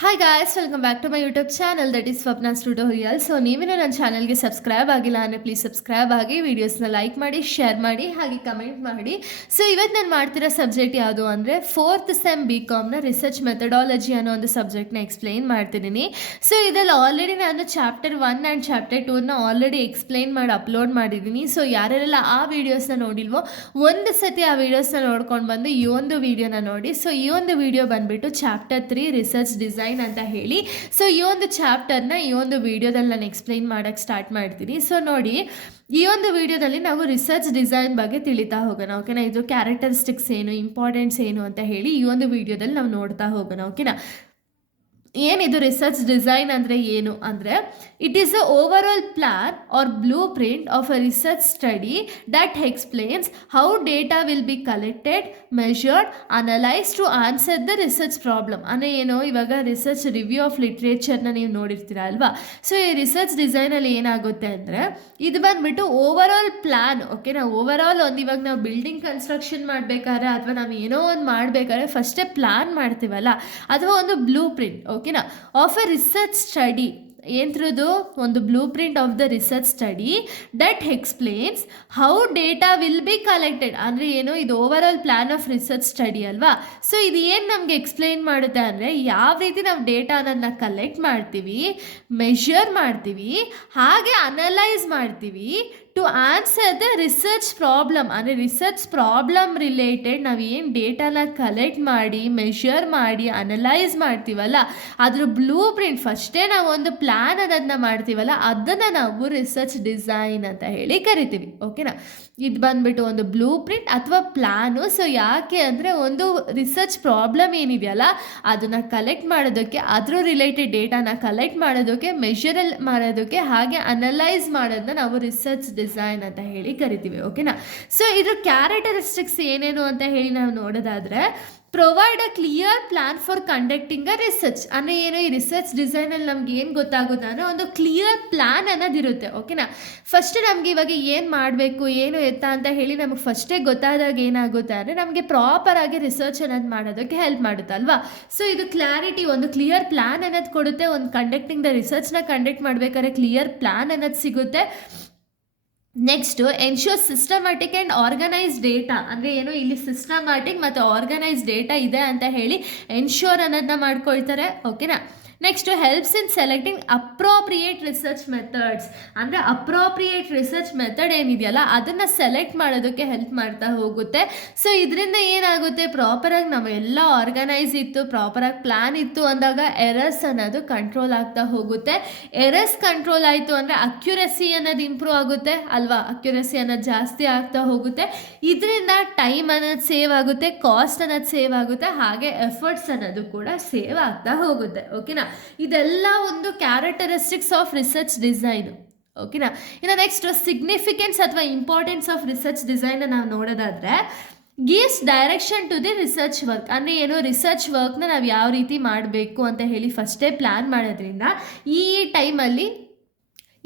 Hi guys, welcome back to my YouTube channel that is Swapna's tutorial. So ನೀವೇನೋ ನನ್ನ ಚಾನಲ್ಗೆ subscribe ಆಗಿಲ್ಲ ಅಂದರೆ ಪ್ಲೀಸ್ ಸಬ್ಸ್ಕ್ರೈಬ್ ಆಗಿ, ವೀಡಿಯೋಸ್ನ ಲೈಕ್ ಮಾಡಿ, ಶೇರ್ ಮಾಡಿ, ಹಾಗೆ ಕಮೆಂಟ್ ಮಾಡಿ. ಸೊ ಇವತ್ತು ನಾನು ಮಾಡ್ತಿರೋ ಸಬ್ಜೆಕ್ಟ್ ಯಾವುದು ಅಂದರೆ 4th ಸೆಮ್ BComನ ರಿಸರ್ಚ್ ಮೆಥಡಾಲಜಿ ಅನ್ನೋ ಒಂದು ಸಬ್ಜೆಕ್ಟ್ನ ಎಕ್ಸ್ಪ್ಲೈನ್ ಮಾಡ್ತಿದ್ದೀನಿ. ಸೊ ಇದರಲ್ಲಿ ಆಲ್ರೆಡಿ ನಾನು ಚಾಪ್ಟರ್ 1 ಆ್ಯಂಡ್ ಚಾಪ್ಟರ್ 2ನ ಆಲ್ರೆಡಿ ಎಕ್ಸ್ಪ್ಲೈನ್ ಮಾಡಿ ಅಪ್ಲೋಡ್ ಮಾಡಿದ್ದೀನಿ. ಸೊ ಯಾರೆಲ್ಲ ಆ ವೀಡಿಯೋಸ್ನ ನೋಡಿಲ್ವೋ ಒಂದು ಸತಿ ಆ ವೀಡಿಯೋಸ್ನ ನೋಡ್ಕೊಂಡು ಬಂದು ಈ ಒಂದು ವೀಡಿಯೋನ ನೋಡಿ. ಸೊ ಈ ಒಂದು ವೀಡಿಯೋ ಬಂದುಬಿಟ್ಟು ಚಾಪ್ಟರ್ 3 ರಿಸರ್ಚ್ ಡಿಸೈನ್ ಅಂತ ಹೇಳಿ. ಸೊ ಈ ಒಂದು ಚಾಪ್ಟರ್ನ ಈ ಒಂದು ವಿಡಿಯೋದಲ್ಲಿ ನಾನು ಎಕ್ಸ್ಪ್ಲೈನ್ ಮಾಡೋಕ್ಕೆ ಸ್ಟಾರ್ಟ್ ಮಾಡ್ತೀನಿ. ಸೊ ನೋಡಿ, ಈ ಒಂದು ವಿಡಿಯೋದಲ್ಲಿ ನಾವು ರಿಸರ್ಚ್ ಡಿಸೈನ್ ಬಗ್ಗೆ ತಿಳಿತಾ ಹೋಗೋಣ. ಓಕೆನಾ, ಇದು ಕ್ಯಾರೆಕ್ಟರಿಸ್ಟಿಕ್ಸ್ ಏನು, ಇಂಪಾರ್ಟೆನ್ಸ್ ಏನು ಅಂತ ಹೇಳಿ ಈ ಒಂದು ವಿಡಿಯೋದಲ್ಲಿ ನಾವು ನೋಡ್ತಾ ಹೋಗೋಣ. ಓಕೆನಾ, ಏನಿದು ರಿಸರ್ಚ್ ಡಿಸೈನ್ ಅಂದರೆ ಏನು ಅಂದರೆ, it is a overall plan or blueprint of a research study that explains how data will be collected, measured, analyse to answer the research problem. ಅಂದರೆ ಏನು, ಇವಾಗ ರಿಸರ್ಚ್ ರಿವ್ಯೂ ಆಫ್ ಲಿಟ್ರೇಚರ್ನ ನೀವು ನೋಡಿರ್ತೀರ ಅಲ್ವಾ. So ಈ research ಡಿಸೈನಲ್ಲಿ ಏನಾಗುತ್ತೆ ಅಂದರೆ, ಇದು ಬಂದುಬಿಟ್ಟು ಓವರ್ ಆಲ್ ಪ್ಲ್ಯಾನ್. ಓಕೆನಾ, ಓವರ್ ಆಲ್ ಒಂದು ಇವಾಗ ನಾವು ಬಿಲ್ಡಿಂಗ್ ಕನ್ಸ್ಟ್ರಕ್ಷನ್ ಮಾಡಬೇಕಾದ್ರೆ ಅಥವಾ ನಾವು ಏನೋ ಒಂದು ಮಾಡಬೇಕಾದ್ರೆ ಫಸ್ಟೇ ಪ್ಲ್ಯಾನ್ ಮಾಡ್ತೀವಲ್ಲ, ಅಥವಾ ಒಂದು ಬ್ಲೂ ಪ್ರಿಂಟ್ ಓಕೆನಾ ಆಫ್ ಅ ರಿಸರ್ಚ್ ಸ್ಟಡಿ. ಏನ್ರದು ಒಂದು blue print of the research study that explains how data will be collected. ಅಂದರೆ ಏನು, ಇದು over all plan of research study ಅಲ್ವಾ. ಸೊ ಇದು ಏನು ನಮಗೆ ಎಕ್ಸ್ಪ್ಲೇನ್ ಮಾಡುತ್ತೆ ಅಂದರೆ, ಯಾವ ರೀತಿ ನಾವು ಡೇಟಾನನ್ನು ಕಲೆಕ್ಟ್ ಮಾಡ್ತೀವಿ, ಮೆಷರ್ ಮಾಡ್ತೀವಿ, ಹಾಗೆ ಅನಲೈಸ್ ಮಾಡ್ತೀವಿ to answer the research problem. ಅಂದರೆ ರಿಸರ್ಚ್ ಪ್ರಾಬ್ಲಮ್ ರಿಲೇಟೆಡ್ ನಾವು ಏನು ಡೇಟಾನ ಕಲೆಕ್ಟ್ ಮಾಡಿ, ಮೆಷರ್ ಮಾಡಿ, ಅನಲೈಸ್ ಮಾಡ್ತೀವಲ್ಲ, ಅದ್ರ ಬ್ಲೂ ಪ್ರಿಂಟ್ ಫಸ್ಟೇ ನಾವು ಒಂದು ಪ್ಲ್ಯಾನ್ ಅನ್ನೋದನ್ನ ಮಾಡ್ತೀವಲ್ಲ, ಅದನ್ನು ನಾವು ರಿಸರ್ಚ್ ಡಿಸೈನ್ ಅಂತ ಹೇಳಿ ಕರಿತೀವಿ. ಓಕೆನಾ, ಇದು ಬಂದುಬಿಟ್ಟು ಒಂದು ಬ್ಲೂ ಪ್ರಿಂಟ್ ಅಥವಾ ಪ್ಲ್ಯಾನು. ಸೊ ಯಾಕೆ ಅಂದರೆ, ಒಂದು ರಿಸರ್ಚ್ ಪ್ರಾಬ್ಲಮ್ ಏನಿದೆಯಲ್ಲ ಅದನ್ನು ಕಲೆಕ್ಟ್ ಮಾಡೋದಕ್ಕೆ, ಅದ್ರ ರಿಲೇಟೆಡ್ ಡೇಟಾನ ಕಲೆಕ್ಟ್ ಮಾಡೋದಕ್ಕೆ, ಮೆಷರಲ್ ಮಾಡೋದಕ್ಕೆ, ಹಾಗೆ ಅನಲೈಸ್ ಮಾಡೋದನ್ನ ನಾವು ರಿಸರ್ಚ್ ಡಿಸೈನ್ ಅಂತ ಹೇಳಿ ಕರಿತೀವಿ. ಓಕೆನಾ, ಸೊ ಇದ್ರ ಕ್ಯಾರೆಕ್ಟರಿಸ್ಟಿಕ್ಸ್ ಏನೇನು ಅಂತ ಹೇಳಿ ನಾವು ನೋಡೋದಾದರೆ, provide a clear plan for conducting a research. ಅಂದರೆ ಏನು, ಈ ರಿಸರ್ಚ್ ಡಿಸೈನಲ್ಲಿ ನಮ್ಗೆ ಏನು ಗೊತ್ತಾಗುತ್ತೆ ಅಂದರೆ, ಒಂದು ಕ್ಲಿಯರ್ ಪ್ಲ್ಯಾನ್ ಅನ್ನೋದಿರುತ್ತೆ. ಓಕೆನಾ, ಫಸ್ಟ್ ನಮಗೆ ಇವಾಗ ಏನು ಮಾಡಬೇಕು, ಏನು ಎತ್ತ ಅಂತ ಹೇಳಿ ನಮಗೆ ಫಸ್ಟೇ ಗೊತ್ತಾದಾಗ ಏನಾಗುತ್ತೆ ಅಂದರೆ, ನಮಗೆ ಪ್ರಾಪರಾಗಿ ರಿಸರ್ಚ್ ಅನ್ನೋದು ಮಾಡೋದಕ್ಕೆ ಹೆಲ್ಪ್ ಮಾಡುತ್ತೆ ಅಲ್ವಾ. ಸೊ ಇದು ಕ್ಲಾರಿಟಿ, ಒಂದು ಕ್ಲಿಯರ್ ಪ್ಲ್ಯಾನ್ ಅನ್ನೋದು ಕೊಡುತ್ತೆ. ಒಂದು ಕಂಡಕ್ಟಿಂಗ್ ದ ರಿಸರ್ಚ್ನ ಕಂಡಕ್ಟ್ ಮಾಡಬೇಕಾದ್ರೆ ಕ್ಲಿಯರ್ ಪ್ಲ್ಯಾನ್ ಅನ್ನೋದು ಸಿಗುತ್ತೆ. Next ensure systematic and organise data. ಅಂದರೆ ಏನು, ಇಲ್ಲಿ ಸಿಸ್ಟಮ್ಯಾಟಿಕ್ ಮತ್ತು ಆರ್ಗನೈಸ್ ಡೇಟಾ ಇದೆ ಅಂತ ಹೇಳಿ ಎನ್ಶೋರ್ ಅನ್ನೋದನ್ನ ಮಾಡ್ಕೊಳ್ತಾರೆ. ಓಕೆನಾ, next helps in selecting appropriate research methods. ಅಂದರೆ ಅಪ್ರೋಪ್ರಿಯೇಟ್ ರಿಸರ್ಚ್ ಮೆಥಡ್ ಏನಿದೆಯಲ್ಲ ಅದನ್ನು ಸೆಲೆಕ್ಟ್ ಮಾಡೋದಕ್ಕೆ ಹೆಲ್ಪ್ ಮಾಡ್ತಾ ಹೋಗುತ್ತೆ. ಸೊ ಇದರಿಂದ ಏನಾಗುತ್ತೆ, ಪ್ರಾಪರಾಗಿ ನಾವು ಎಲ್ಲ ಆರ್ಗನೈಸ್ ಇತ್ತು, ಪ್ರಾಪರಾಗಿ ಪ್ಲ್ಯಾನ್ ಇತ್ತು ಅಂದಾಗ ಎರರ್ಸ್ ಅನ್ನೋದು ಕಂಟ್ರೋಲ್ ಆಗ್ತಾ ಹೋಗುತ್ತೆ. ಎರರ್ಸ್ ಕಂಟ್ರೋಲ್ ಆಯಿತು ಅಂದರೆ ಅಕ್ಯುರಸಿ ಅನ್ನೋದು ಇಂಪ್ರೂವ್ ಆಗುತ್ತೆ ಅಲ್ವಾ. ಅಕ್ಯುರಸಿ ಅನ್ನೋದು ಜಾಸ್ತಿ ಆಗ್ತಾ ಹೋಗುತ್ತೆ. ಇದರಿಂದ ಟೈಮ್ ಅನ್ನೋದು ಸೇವ್ ಆಗುತ್ತೆ, ಕಾಸ್ಟ್ ಅನ್ನೋದು ಸೇವ್ ಆಗುತ್ತೆ, ಹಾಗೆ ಎಫರ್ಟ್ಸ್ ಅನ್ನೋದು ಕೂಡ ಸೇವ್ ಆಗ್ತಾ ಹೋಗುತ್ತೆ. ಓಕೆನಾ, ಇದೆಲ್ಲ ಒಂದು ಕ್ಯಾರೆಕ್ಟರಿಸ್ಟಿಕ್ಸ್ ಆಫ್ ರಿಸರ್ಚ್ ಡಿಸೈನ್. ಓಕೆನಾ, ಇನ್ನು ನೆಕ್ಸ್ಟ್ ಸಿಗ್ನಿಫಿಕೆನ್ಸ್ ಅಥವಾ ಇಂಪಾರ್ಟೆನ್ಸ್ ಆಫ್ ರಿಸರ್ಚ್ ಡಿಸೈನ್ ನಾವು ನೋಡೋದಾದರೆ, gives direction to the research work. ಅಂದರೆ ಏನು, ರಿಸರ್ಚ್ ವರ್ಕ್ನ ನಾವು ಯಾವ ರೀತಿ ಮಾಡಬೇಕು ಅಂತ ಹೇಳಿ ಫಸ್ಟೇ ಪ್ಲ್ಯಾನ್ ಮಾಡೋದ್ರಿಂದ ಈ ಟೈಮಲ್ಲಿ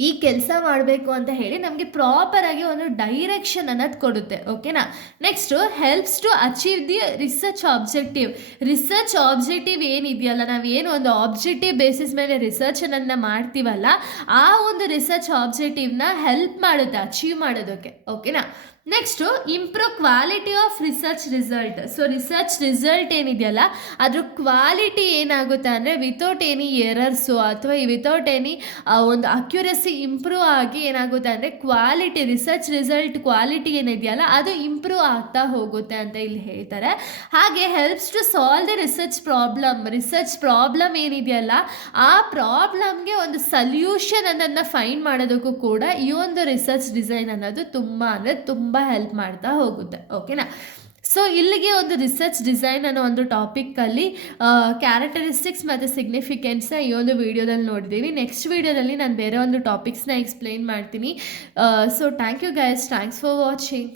ಈ ಕೆಲಸ ಮಾಡಬೇಕು ಅಂತ ಹೇಳಿ ನಮಗೆ ಪ್ರಾಪರಾಗಿ ಒಂದು ಡೈರೆಕ್ಷನ್ ಅನ್ನೋದು ಕೊಡುತ್ತೆ. ಓಕೆನಾ, next helps to achieve the research objective. Research objective ಏನಿದೆಯಲ್ಲ, ನಾವು ಏನು ಒಂದು ಆಬ್ಜೆಕ್ಟಿವ್ ಬೇಸಿಸ್ ಮೇಲೆ ರಿಸರ್ಚ್ ಅನ್ನೋದನ್ನ ಮಾಡ್ತೀವಲ್ಲ, ಆ ಒಂದು ರಿಸರ್ಚ್ ಆಬ್ಜೆಕ್ಟಿವ್ನ ಹೆಲ್ಪ್ ಮಾಡುತ್ತೆ ಅಚೀವ್ ಮಾಡೋದಕ್ಕೆ. ಓಕೆನಾ, next improve quality of research result. So research result ಏನಿದೆಯಲ್ಲ ಅದ್ರ ಕ್ವಾಲಿಟಿ ಏನಾಗುತ್ತೆ ಅಂದರೆ, ವಿತೌಟ್ ಎನಿ ಎರರ್ಸು ಅಥವಾ ವಿತೌಟ್ ಎನಿ ಒಂದು ಅಕ್ಯುರಸಿ ಇಂಪ್ರೂವ್ ಆಗಿ ಏನಾಗುತ್ತೆ ಅಂದರೆ, ಕ್ವಾಲಿಟಿ, ರಿಸರ್ಚ್ ರಿಸಲ್ಟ್ ಕ್ವಾಲಿಟಿ ಏನಿದೆಯಲ್ಲ ಅದು ಇಂಪ್ರೂವ್ ಆಗ್ತಾ ಹೋಗುತ್ತೆ ಅಂತ ಇಲ್ಲಿ ಹೇಳ್ತಾರೆ. ಹಾಗೆ helps to solve the research problem. Research problem ಏನಿದೆಯಲ್ಲ ಆ ಪ್ರಾಬ್ಲಮ್ಗೆ ಒಂದು ಸಲ್ಯೂಷನ್ ಅನ್ನೋದನ್ನ ಫೈಂಡ್ ಮಾಡೋದಕ್ಕೂ ಕೂಡ ಈ ಒಂದು ರಿಸರ್ಚ್ ಡಿಸೈನ್ ಅನ್ನೋದು ತುಂಬ ಹೆಲ್ಪ್ ಮಾಡ್ತಾ ಹೋಗುತ್ತೆ. ಓಕೆನಾ, ಸೊ ಇಲ್ಲಿಗೆ ಒಂದು ರಿಸರ್ಚ್ ಡಿಸೈನ್ ಅನ್ನೋ ಒಂದು ಟಾಪಿಕ್ಕಲ್ಲಿ ಕ್ಯಾರೆಕ್ಟರಿಸ್ಟಿಕ್ಸ್ ಮತ್ತು ಸಿಗ್ನಿಫಿಕೆನ್ಸ್ನ ಈ ಒಂದು ವಿಡಿಯೋದಲ್ಲಿ ನೋಡಿದ್ದೀವಿ. ನೆಕ್ಸ್ಟ್ ವಿಡಿಯೋದಲ್ಲಿ ನಾನು ಬೇರೆ ಒಂದು ಟಾಪಿಕ್ಸ್ನ ಎಕ್ಸ್ಪ್ಲೈನ್ ಮಾಡ್ತೀನಿ. So thank you guys, thanks for watching.